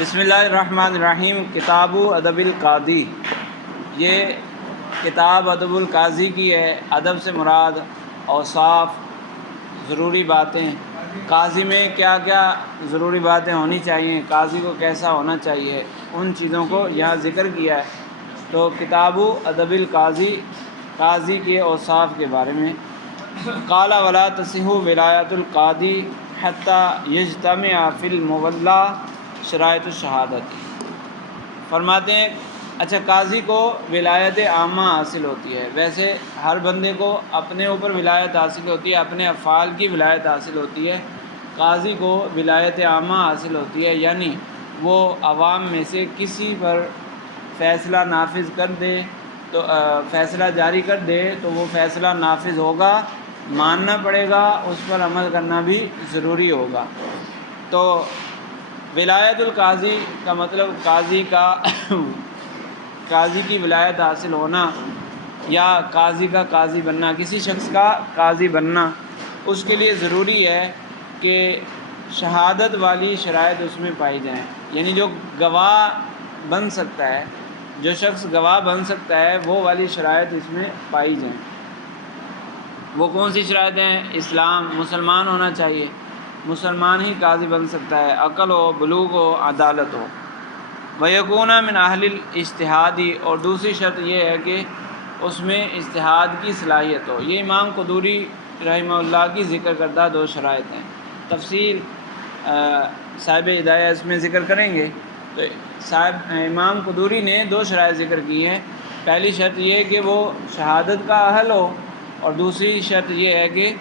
بسم اللہ الرحمن الرحیم۔ کتاب ادب القاضی، یہ کتاب ادب القاضی کی ہے۔ ادب سے مراد اوصاف، ضروری باتیں، قاضی میں کیا کیا ضروری باتیں ہونی چاہیے، قاضی کو کیسا ہونا چاہیے، ان چیزوں کو یہاں ذکر کیا ہے۔ تو کتاب ادب القاضی، قاضی کے اوصاف کے بارے میں قال ولا تصح ولایت القاضی حتی یجتمع فی المولا شرائط الشہادت۔ فرماتے ہیں اچھا، قاضی کو ولایت عامہ حاصل ہوتی ہے۔ ویسے ہر بندے کو اپنے اوپر ولایت حاصل ہوتی ہے، اپنے افعال کی ولایت حاصل ہوتی ہے۔ قاضی کو ولایت عامہ حاصل ہوتی ہے، یعنی وہ عوام میں سے کسی پر فیصلہ نافذ کر دے تو فیصلہ جاری کر دے تو وہ فیصلہ نافذ ہوگا، ماننا پڑے گا، اس پر عمل کرنا بھی ضروری ہوگا۔ تو ولایت القاضی کا مطلب قاضی کی ولایت حاصل ہونا، یا قاضی کا قاضی بننا، کسی شخص کا قاضی بننا، اس کے لیے ضروری ہے کہ شہادت والی شرائط اس میں پائی جائیں، یعنی جو گواہ بن سکتا ہے، جو شخص گواہ بن سکتا ہے وہ والی شرائط اس میں پائی جائیں۔ وہ کون سی شرائط ہیں؟ اسلام، مسلمان ہونا چاہیے، مسلمان ہی قاضی بن سکتا ہے، عقل ہو، بلوغ ہو، عدالت ہو۔ وَيَكُونَ مِنْ أَهْلِ الْاجْتِهَادِ، اور دوسری شرط یہ ہے کہ اس میں اجتہاد کی صلاحیت ہو۔ یہ امام قدوری رحمہ اللہ کی ذکر کردہ دو شرائط ہیں، تفصیل صاحب ہدایہ اس میں ذکر کریں گے۔ تو امام قدوری نے دو شرائط ذکر کی ہیں۔ پہلی شرط یہ کہ وہ شہادت کا اہل ہو، اور دوسری شرط یہ ہے کہ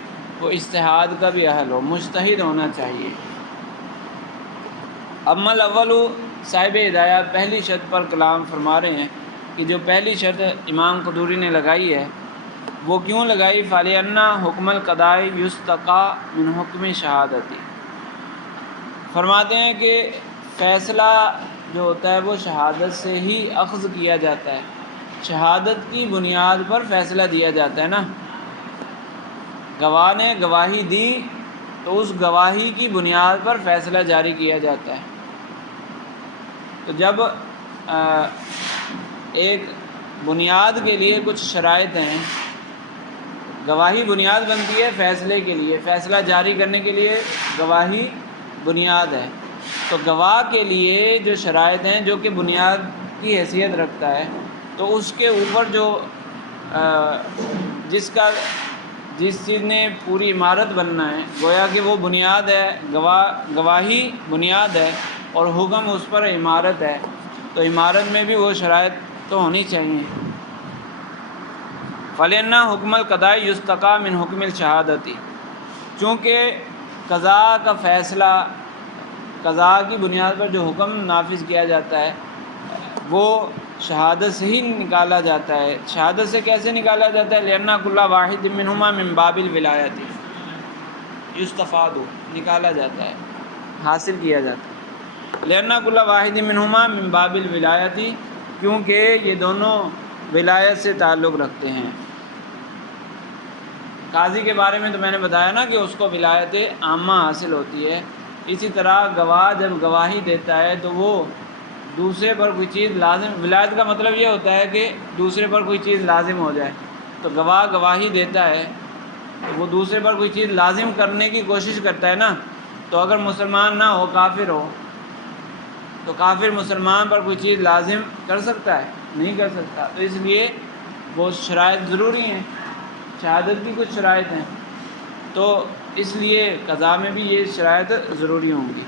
وہ اجتہاد کا بھی اہل ہو، مجتہد ہونا چاہیے۔ اما الاول، صاحب ہدایہ پہلی شرط پر کلام فرما رہے ہیں کہ جو پہلی شرط امام قدوری نے لگائی ہے وہ کیوں لگائی؟ فَلِأَنَّ حُکْمَ الْقَضَاءِ يُسْتَقَى مِنْ حُکْمِ شہادتی۔ فرماتے ہیں کہ فیصلہ جو ہوتا ہے وہ شہادت سے ہی اخذ کیا جاتا ہے، شہادت کی بنیاد پر فیصلہ دیا جاتا ہے نا۔ گواہ نے گواہی دی تو اس گواہی کی بنیاد پر فیصلہ جاری کیا جاتا ہے۔ تو جب ایک بنیاد کے لیے کچھ شرائط ہیں، گواہی بنیاد بنتی ہے فیصلے کے لیے، فیصلہ جاری کرنے کے لیے گواہی بنیاد ہے، تو گواہ کے لیے جو شرائط ہیں جو کہ بنیاد کی حیثیت رکھتا ہے، تو اس کے اوپر جو جس چیز نے پوری عمارت بننا ہے، گویا کہ وہ بنیاد ہے، گواہی بنیاد ہے اور حکم اس پر عمارت ہے، تو عمارت میں بھی وہ شرائط تو ہونی چاہیے۔ فَلِأَنَّ حُکْمَ الْقَضَاءِ يُسْتَقَى مِنْ حُکْمِ الشَّهَادَةِ، چونکہ قضاء کا فیصلہ، قضاء کی بنیاد پر جو حکم نافذ کیا جاتا ہے وہ شہادت سے ہی نکالا جاتا ہے۔ شہادت سے کیسے نکالا جاتا ہے؟ لِأَنَّ كُلَّ وَاحِدٍ مِّنْهُمَا مِن بَابِ الْوِلَایَةِ یُسْتَفَادُ، نکالا جاتا ہے، حاصل کیا جاتا ہے۔ لِأَنَّ كُلَّ وَاحِدٍ مِّنْهُمَا مِن بَابِ الْوِلَایَةِ، کیونکہ یہ دونوں ولایت سے تعلق رکھتے ہیں۔ قاضی کے بارے میں تو میں نے بتایا نا کہ اس کو ولایت عامہ حاصل ہوتی ہے، اسی طرح گواہ جب گواہی دیتا ہے تو وہ دوسرے پر کوئی چیز لازم، ولایت کا مطلب یہ ہوتا ہے کہ دوسرے پر کوئی چیز لازم ہو جائے، تو گواہ گواہی دیتا ہے تو وہ دوسرے پر کوئی چیز لازم کرنے کی کوشش کرتا ہے نا۔ تو اگر مسلمان نہ ہو، کافر ہو، تو کافر مسلمان پر کوئی چیز لازم کر سکتا ہے؟ نہیں کر سکتا۔ تو اس لیے وہ شرائط ضروری ہیں، شہادت کی کچھ شرائط ہیں، تو اس لیے قضاء میں بھی یہ شرائط ضروری ہوں گی۔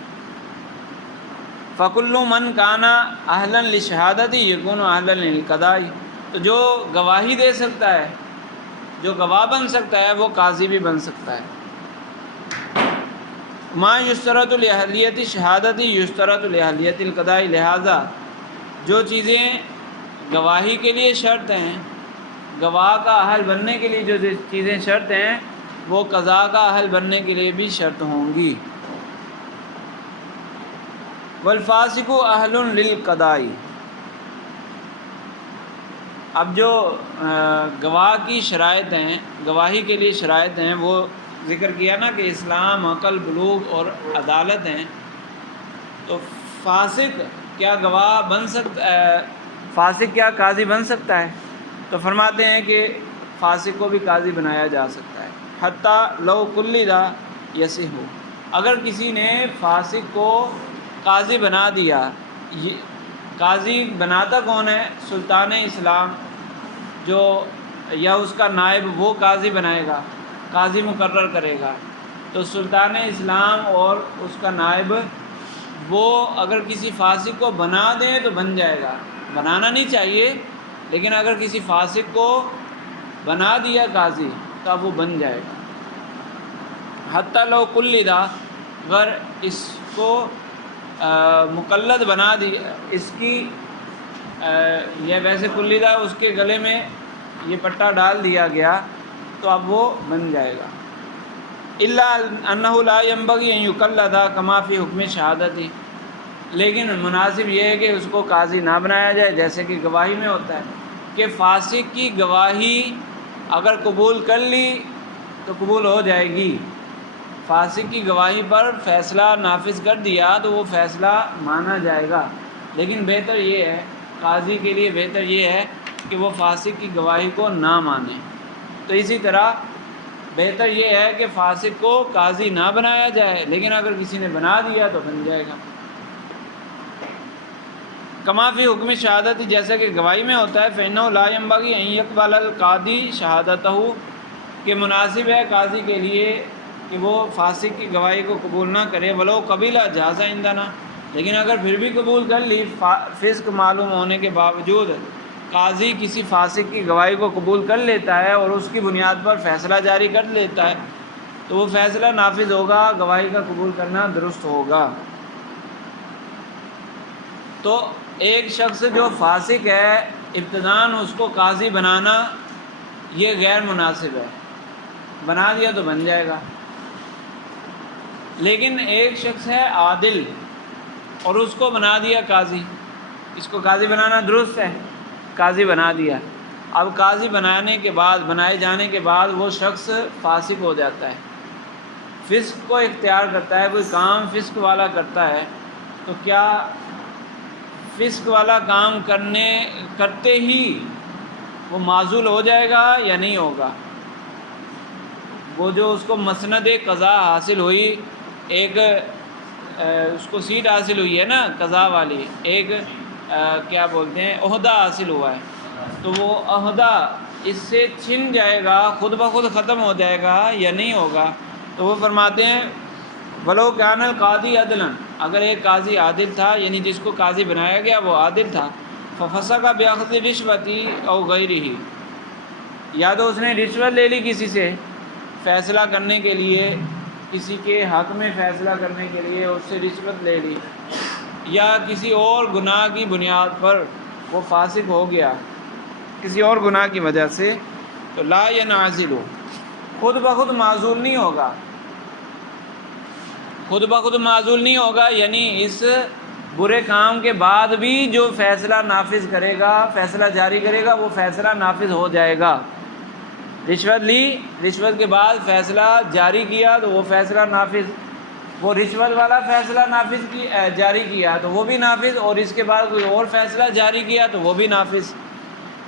فَكُلُّ مَنْ كَانَ أَهْلًا لِلشَّهَادَةِ يَكُونُ أَهْلًا لِلْقَضَاءِ، تو جو گواہی دے سکتا ہے، جو گواہ بن سکتا ہے، وہ قاضی بھی بن سکتا ہے۔ مَا يُشْتَرَطُ لِأَهْلِيَّةِ الشَّهَادَةِ يُشْتَرَطُ لِأَهْلِيَّةِ الْقَضَاءِ، لہذا جو چیزیں گواہی کے لیے شرط ہیں، گواہ کا اہل بننے کے لیے جو چیزیں شرط ہیں، وہ قضاء کا اہل بننے کے لیے بھی شرط ہوں گی۔ وَالْفَاسِقُ أَهْلٌ لِلْقَضَاءِ، اب جو گواہ کی شرائط ہیں، گواہی کے لیے شرائط ہیں، وہ ذکر کیا نا کہ اسلام، عقل، بلوغ اور عدالت ہیں۔ تو فاسق کیا گواہ بن سکتا ہے؟ فاسق کیا قاضی بن سکتا ہے؟ تو فرماتے ہیں کہ فاسق کو بھی قاضی بنایا جا سکتا ہے، حتیٰ لو کلدا یصح، اگر کسی نے فاسق کو قاضی بنا دیا۔ قاضی بناتا کون ہے؟ سلطان اسلام، جو یا اس کا نائب وہ قاضی بنائے گا، قاضی مقرر کرے گا۔ تو سلطان اسلام اور اس کا نائب وہ اگر کسی فاسق کو بنا دیں تو بن جائے گا، بنانا نہیں چاہیے، لیکن اگر کسی فاسق کو بنا دیا قاضی تو اب وہ بن جائے گا۔ حتیٰ لو قلدا، اگر اس کو مقلد بنا دیا، اس کی یہ ویسے قلدا اس کے گلے میں یہ پٹا ڈال دیا گیا تو اب وہ بن جائے گا۔ الا انہ لا ينبغي ان يقلد كما في حکم شہادتی، لیکن مناسب یہ ہے کہ اس کو قاضی نہ بنایا جائے، جیسے کہ گواہی میں ہوتا ہے کہ فاسق کی گواہی اگر قبول کر لی تو قبول ہو جائے گی، فاسق کی گواہی پر فیصلہ نافذ کر دیا تو وہ فیصلہ مانا جائے گا، لیکن بہتر یہ ہے، قاضی کے لیے بہتر یہ ہے کہ وہ فاسق کی گواہی کو نہ مانے۔ تو اسی طرح بہتر یہ ہے کہ فاسق کو قاضی نہ بنایا جائے، لیکن اگر کسی نے بنا دیا تو بن جائے گا۔ کما فی حکم شہادت، جیسا کہ گواہی میں ہوتا ہے، فإنہ لا ينبغي ان يقبل القاضی شہادتہ، کہ مناسب ہے قاضی کے لیے کہ وہ فاسق کی گواہی کو قبول نہ کرے، ولو قبل جاز عندنا، لیکن اگر پھر بھی قبول کر لی، فسق معلوم ہونے کے باوجود قاضی کسی فاسق کی گواہی کو قبول کر لیتا ہے اور اس کی بنیاد پر فیصلہ جاری کر لیتا ہے تو وہ فیصلہ نافذ ہوگا، گواہی کا قبول کرنا درست ہوگا۔ تو ایک شخص جو فاسق ہے ابتداً اس کو قاضی بنانا یہ غیر مناسب ہے، بنا دیا تو بن جائے گا، لیکن ایک شخص ہے عادل اور اس کو بنا دیا قاضی، اس کو قاضی بنانا درست ہے، قاضی بنا دیا، اب قاضی بنائے جانے کے بعد وہ شخص فاسق ہو جاتا ہے، فسق کو اختیار کرتا ہے، کوئی کام فسق والا کرتا ہے، تو کیا فسق والا کام کرتے ہی وہ معزول ہو جائے گا یا نہیں ہوگا؟ وہ جو اس کو مسند قضا حاصل ہوئی، ایک اس کو سیٹ حاصل ہوئی ہے نا قضا والی، ایک کیا بولتے ہیں عہدہ حاصل ہوا ہے، تو وہ عہدہ اس سے چھن جائے گا، خود بخود ختم ہو جائے گا یا نہیں ہوگا؟ تو وہ فرماتے ہیں ولو کان القاضی عدلا، اگر ایک قاضی عادل تھا، یعنی جس کو قاضی بنایا گیا وہ عادل تھا، ففسق بأخذ رشوت او غیرہ، یا تو اس نے رشوت لے لی کسی سے فیصلہ کرنے کے لیے، کسی کے حق میں فیصلہ کرنے کے لیے اس سے رشوت لے لی، یا کسی اور گناہ کی بنیاد پر وہ فاسق ہو گیا کسی اور گناہ کی وجہ سے، تو لا ینعزل، خود بخود معزول نہیں ہوگا، خود بخود معزول نہیں ہوگا، یعنی اس برے کام کے بعد بھی جو فیصلہ نافذ کرے گا، فیصلہ جاری کرے گا، وہ فیصلہ نافذ ہو جائے گا۔ رشوت لی، رشوت کے بعد فیصلہ جاری کیا تو وہ فیصلہ نافذ، وہ رشوت والا فیصلہ جاری کیا تو وہ بھی نافذ، اور اس کے بعد کوئی اور فیصلہ جاری کیا تو وہ بھی نافذ،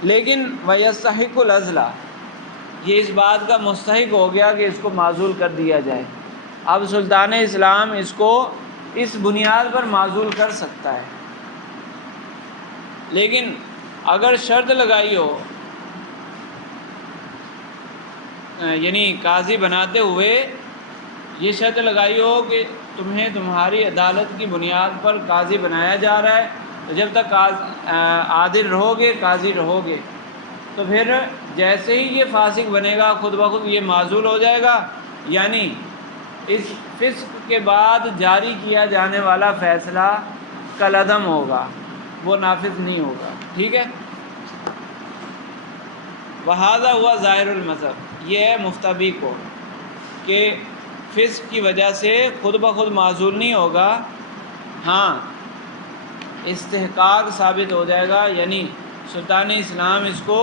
لیکن وَيَسْتَحِقُّ الْعَزْلَ، یہ اس بات کا مستحق ہو گیا کہ اس کو معزول کر دیا جائے۔ اب سلطان اسلام اس کو اس بنیاد پر معزول کر سکتا ہے، لیکن اگر شرط لگائی ہو، یعنی قاضی بناتے ہوئے یہ شرط لگائی ہو کہ تمہیں تمہاری عدالت کی بنیاد پر قاضی بنایا جا رہا ہے، تو جب تک عادل رہو گے، قاضی رہو گے، تو پھر جیسے ہی یہ فاسق بنے گا خود بخود یہ معزول ہو جائے گا، یعنی اس فسق کے بعد جاری کیا جانے والا فیصلہ کالعدم ہوگا، وہ نافذ نہیں ہوگا۔ ٹھیک ہے، وہذا ہوا ظاہر المذہب، یہ ہے مفتبی کو کہ فسق کی وجہ سے خود بخود معزول نہیں ہوگا، ہاں استحقاق ثابت ہو جائے گا، یعنی سلطان اسلام اس کو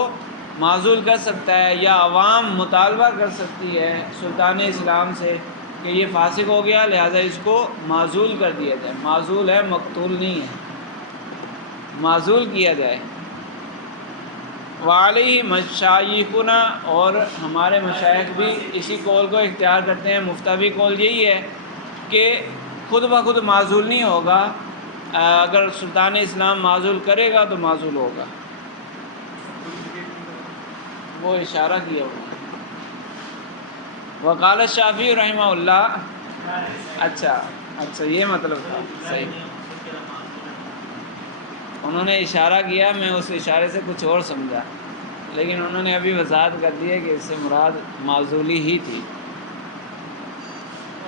معزول کر سکتا ہے، یا عوام مطالبہ کر سکتی ہے سلطان اسلام سے کہ یہ فاسق ہو گیا لہٰذا اس کو معزول کر دیا جائے. معزول ہے، مقتول نہیں ہے، معزول کیا جائے. وعلیہ مشایخنا، اور ہمارے مشائخ بھی اسی قول کو اختیار کرتے ہیں. مفتوی قول یہی ہے کہ خود بخود معزول نہیں ہوگا، اگر سلطان اسلام معزول کرے گا تو معزول ہوگا. وہ اشارہ کیا ہوگا. وقال الشافعی رحمہ اللہ. اچھا یہ مطلب تھا، صحیح. انہوں نے اشارہ کیا، میں اس اشارے سے کچھ اور سمجھا، لیکن انہوں نے ابھی وضاحت کر دی ہے کہ اس سے مراد معزولی ہی تھی.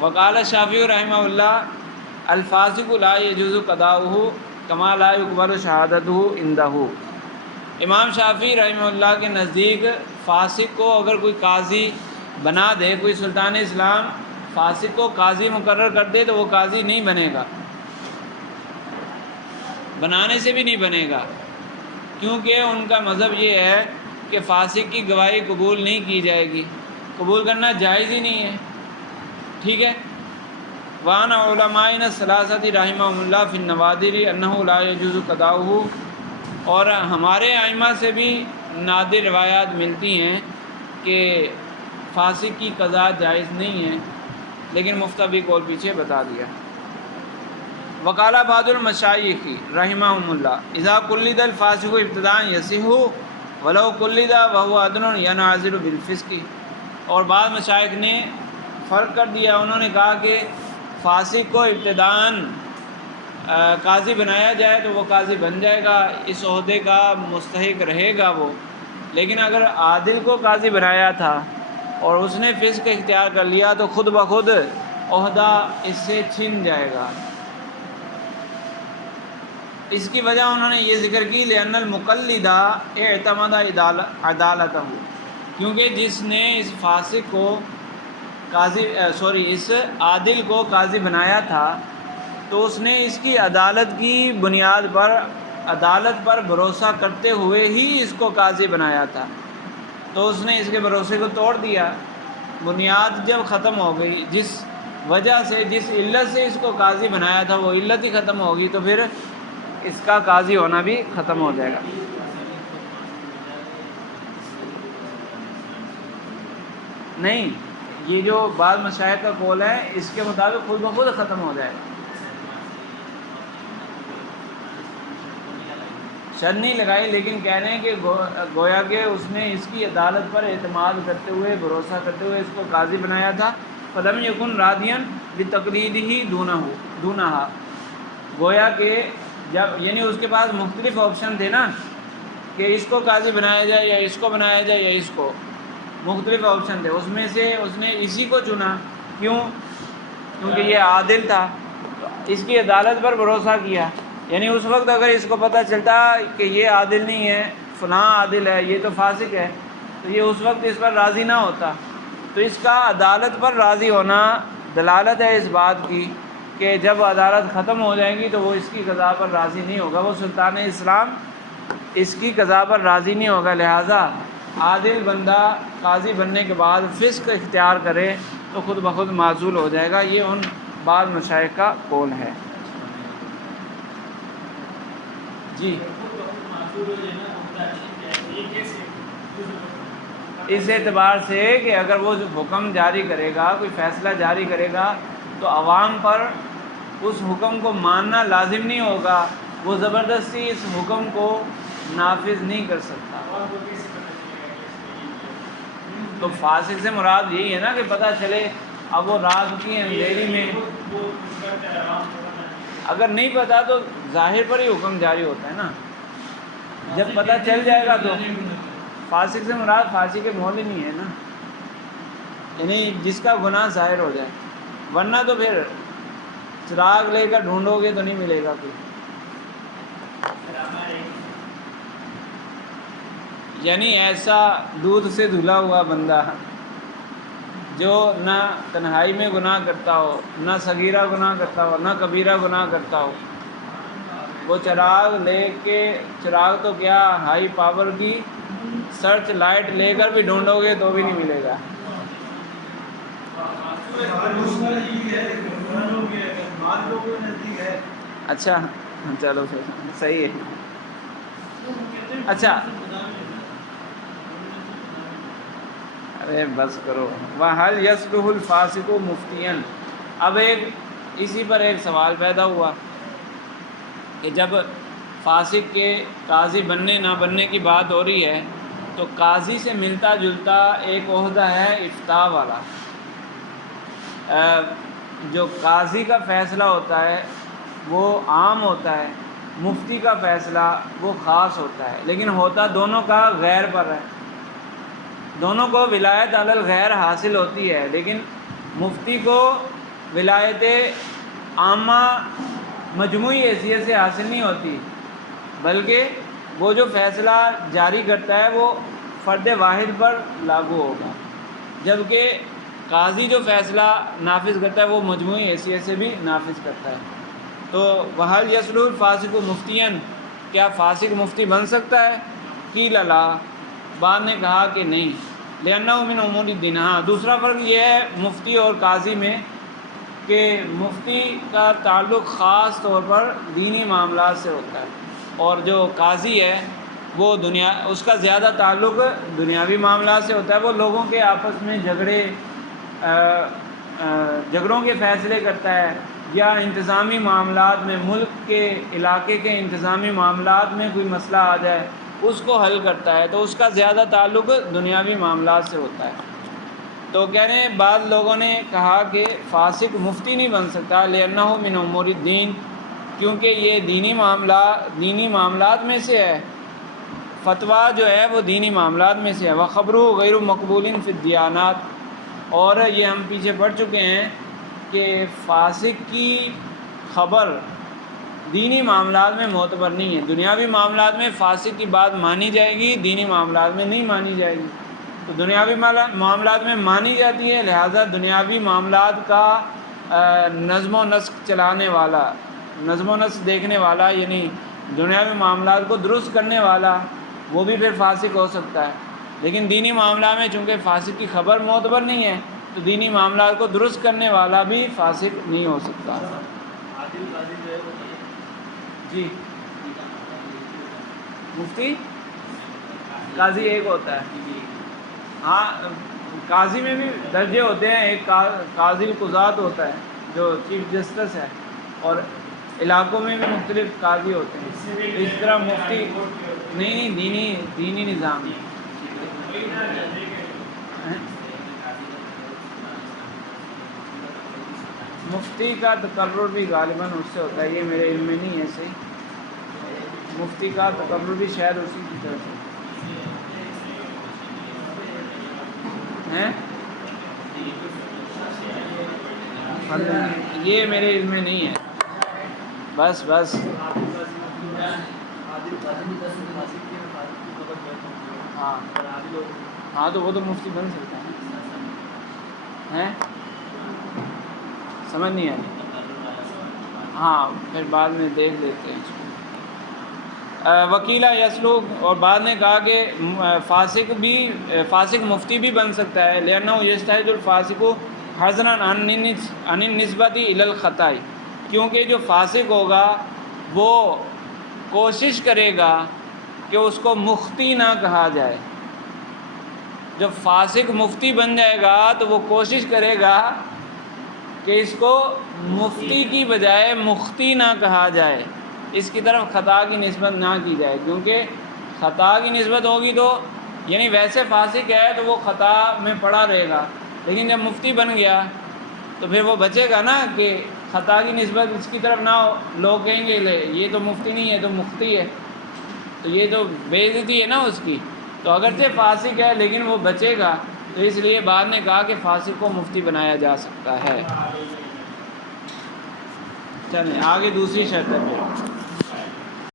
وقال الشافعی رحمہ اللہ الفاسق لا يجوز قضاؤہ کما لا يقبل شہادتہ عندہ. امام شافعی رحمہ اللہ کے نزدیک فاسق کو اگر کوئی قاضی بنا دے، کوئی سلطان اسلام فاسق کو قاضی مقرر کر دے تو وہ قاضی نہیں بنے گا، بنانے سے بھی نہیں بنے گا، کیونکہ ان کا مذہب یہ ہے کہ فاسق کی گواہی قبول نہیں کی جائے گی، قبول کرنا جائز ہی نہیں ہے. ٹھیک ہے. وَعَنْ عُلَمَائِنَا الثَّلَاثَةِ رَحِمَهُمُ اللَّهُ فِي النَّوَادِرِ أَنَّهُ لَا يَجُوزُ قَضَاؤُهُ. اور ہمارے ائمہ سے بھی نادر روایات ملتی ہیں کہ فاسق کی قضا جائز نہیں ہے، لیکن مفتوی قول پیچھے بتا دیا. وقال بعض المشایخ رحمهم اللہ اذا قلد الفاسق ابتداء یصح ولو قلد وهو عدل ينعزل بالفسق. اور بعض مشایخ نے فرق کر دیا، انہوں نے کہا کہ فاسق کو ابتداءً قاضی بنایا جائے تو وہ قاضی بن جائے گا، اس عہدے کا مستحق رہے گا وہ. لیکن اگر عادل کو قاضی بنایا تھا اور اس نے فسق اختیار کر لیا تو خود بخود عہدہ اس سے چھن جائے گا. اس کی وجہ انہوں نے یہ ذکر کی لأن المقلد اعتمد عدالتہ، کیونکہ جس نے اس فاسق کو اس عادل کو قاضی بنایا تھا تو اس نے اس کی عدالت کی بنیاد پر، عدالت پر بھروسہ کرتے ہوئے ہی اس کو قاضی بنایا تھا. تو اس نے اس کے بھروسے کو توڑ دیا. بنیاد جب ختم ہو گئی، جس وجہ سے، جس علت سے اس کو قاضی بنایا تھا وہ علت ہی ختم ہوگی تو پھر اس کا قاضی ہونا بھی ختم ہو جائے گا. نہیں، یہ جو بعض مشائخ کا قول ہے اس کے مطابق خود بخود ختم ہو جائے گا. شرط نہیں لگائی، لیکن کہہ رہے ہیں کہ گویا کہ اس نے اس کی عدالت پر اعتماد کرتے ہوئے، بھروسہ کرتے ہوئے اس کو قاضی بنایا تھا. فلم یکن راضیا بتقلیدہ دونہا. گویا کہ جب، یعنی اس کے پاس مختلف آپشن تھے نا کہ اس کو قاضی بنایا جائے یا اس کو بنایا جائے یا اس کو، مختلف آپشن تھے، اس میں سے اس نے اسی کو چنا. کیوں؟ کیونکہ یہ عادل تھا، اس کی عدالت پر بھروسہ کیا. یعنی اس وقت اگر اس کو پتہ چلتا کہ یہ عادل نہیں ہے، فلاں عادل ہے، یہ تو فاسق ہے، تو یہ اس وقت اس پر راضی نہ ہوتا. تو اس کا عدالت پر راضی ہونا دلالت ہے اس بات کی کہ جب عدالت ختم ہو جائے گی تو وہ اس کی قضا پر راضی نہیں ہوگا، وہ سلطان اسلام اس کی قضا پر راضی نہیں ہوگا. لہٰذا عادل بندہ قاضی بننے کے بعد فسق اختیار کرے تو خود بخود معزول ہو جائے گا. یہ ان بعض مشائخ کا قول ہے. جی، اس اعتبار سے کہ اگر وہ حکم جاری کرے گا، کوئی فیصلہ جاری کرے گا تو عوام پر اس حکم کو ماننا لازم نہیں ہوگا، وہ زبردستی اس حکم کو نافذ نہیں کر سکتا. تو فاسق سے مراد یہی ہے نا کہ پتہ چلے. اب وہ رات کی اندھیری میں اگر نہیں پتہ تو ظاہر پر ہی حکم جاری ہوتا ہے نا. جب پتہ چل جائے گا تو فاسق سے مراد فاسق کے مولی نہیں ہے نا، یعنی جس کا گناہ ظاہر ہو جائے. ورنہ تو پھر چراغ لے کر ڈھونڈو گے تو نہیں ملے گا کوئی. یعنی ایسا دودھ سے دھلا ہوا بندہ جو نہ تنہائی میں گناہ کرتا ہو، نہ صغیرہ گناہ کرتا ہو، نہ کبیرہ گناہ کرتا ہو، وہ چراغ لے کے، چراغ تو کیا ہائی پاور کی سرچ لائٹ لے کر بھی ڈھونڈو گے تو بھی نہیں ملے گا. اچھا چلو صحیح ہے. اچھا ارے بس کرو. وَهَلْ يَصْلُحُ الْفَاسِقُ مُفْتِيًا. اب اسی پر ایک سوال پیدا ہوا کہ جب فاسق کے قاضی بننے نہ بننے کی بات ہو رہی ہے تو قاضی سے ملتا جلتا ایک عہدہ ہے افتاء والا. جو قاضی کا فیصلہ ہوتا ہے وہ عام ہوتا ہے، مفتی کا فیصلہ وہ خاص ہوتا ہے، لیکن ہوتا دونوں کا غیر پر ہے. دونوں کو ولایت علی الغیر حاصل ہوتی ہے، لیکن مفتی کو ولایت عامہ مجموعی حیثیت سے حاصل نہیں ہوتی، بلکہ وہ جو فیصلہ جاری کرتا ہے وہ فرد واحد پر لاگو ہوگا، جبکہ قاضی جو فیصلہ نافذ کرتا ہے وہ مجموعی حیثیت سے بھی نافذ کرتا ہے. تو وَهَلْ يَصْلُحُ الْفَاسِقُ مُفْتِيًا. کیا فاسق مفتی بن سکتا ہے؟ قیل لا. بعد نے کہا کہ نہیں. لِأَنَّهُ مِنْ أُمُورِ الدِّينِ. ہاں دوسرا فرق یہ ہے مفتی اور قاضی میں کہ مفتی کا تعلق خاص طور پر دینی معاملات سے ہوتا ہے، اور جو قاضی ہے وہ اس کا زیادہ تعلق دنیاوی معاملات سے ہوتا ہے. وہ لوگوں کے آپس میں جھگڑوں کے فیصلے کرتا ہے، یا انتظامی معاملات میں ملک کے علاقے کے انتظامی معاملات میں کوئی مسئلہ آ جائے اس کو حل کرتا ہے، تو اس کا زیادہ تعلق دنیاوی معاملات سے ہوتا ہے. تو کہہ رہے ہیں بعض لوگوں نے کہا کہ فاسق مفتی نہیں بن سکتا، لِأَنَّهُ مِنْ أُمُورِ الدِّينِ. کیونکہ یہ دینی معاملات میں سے ہے. فتویٰ جو ہے وہ دینی معاملات میں سے ہے. وَخَبْرُهُ غَيْرُ مَقْبُولٍ فِي الدِّيَانَاتِ. اور یہ ہم پیچھے پڑھ چکے ہیں کہ فاسق کی خبر دینی معاملات میں معتبر نہیں ہے. دنیاوی معاملات میں فاسق کی بات مانی جائے گی، دینی معاملات میں نہیں مانی جائے گی. تو دنیاوی معاملات میں مانی جاتی ہے، لہذا دنیاوی معاملات کا نظم و نسق چلانے والا، نظم و نسق دیکھنے والا، یعنی دنیاوی معاملات کو درست کرنے والا، وہ بھی پھر فاسق ہو سکتا ہے. لیکن دینی معاملات میں چونکہ فاسق کی خبر معتبر نہیں ہے تو دینی معاملات کو درست کرنے والا بھی فاسق نہیں ہو سکتا. جی مفتی قاضی ایک ہوتا ہے. ہاں قاضی میں بھی درجے ہوتے ہیں. ایک قاضی القضات ہوتا ہے جو چیف جسٹس ہے، اور علاقوں میں بھی مختلف قاضی ہوتے ہیں. اس طرح مفتی نہیں دینی نظام ہے. مفتی کا تقرر بھی غالباً اس سے ہوتا ہے، یہ میرے علم میں نہیں ہے صحیح. مفتی کا تقرر بھی شاید اسی کی طرف ہے. یہ میرے علم میں نہیں ہے. بس ہاں تو وہ تو مفتی بن سکتا ہے. سمجھ نہیں آئی. ہاں پھر بعد میں دیکھ لیتے ہیں اس کو. وکیلا یسلوک. اور بعد نے کہا کہ فاسق مفتی بھی بن سکتا ہے. لِأَنَّهُ يَجْتَهِدُ الْفَاسِقُ حَذْرًا عَنِ النِّسْبَةِ إِلَى الْخَطَأِ. کیونکہ جو فاسق ہوگا وہ کوشش کرے گا کہ اس کو مفتی نہ کہا جائے. جب فاسق مفتی بن جائے گا تو وہ کوشش کرے گا کہ اس کو مفتی کی بجائے مختی نہ کہا جائے، اس کی طرف خطا کی نسبت نہ کی جائے. کیونکہ خطا کی نسبت ہوگی تو یعنی ویسے فاسق ہے تو وہ خطا میں پڑا رہے گا، لیکن جب مفتی بن گیا تو پھر وہ بچے گا نا کہ خطا کی نسبت اس کی طرف نہ ہو. لوگ کہیں گے لے یہ تو مفتی نہیں ہے تو مختی ہے، تو یہ تو بے عزتی ہے نا اس کی. تو اگرچہ فاسق ہے لیکن وہ بچے گا. تو اس لیے بعد نے کہا کہ فاسق کو مفتی بنایا جا سکتا ہے. چلیں آگے دوسری شرط ہے.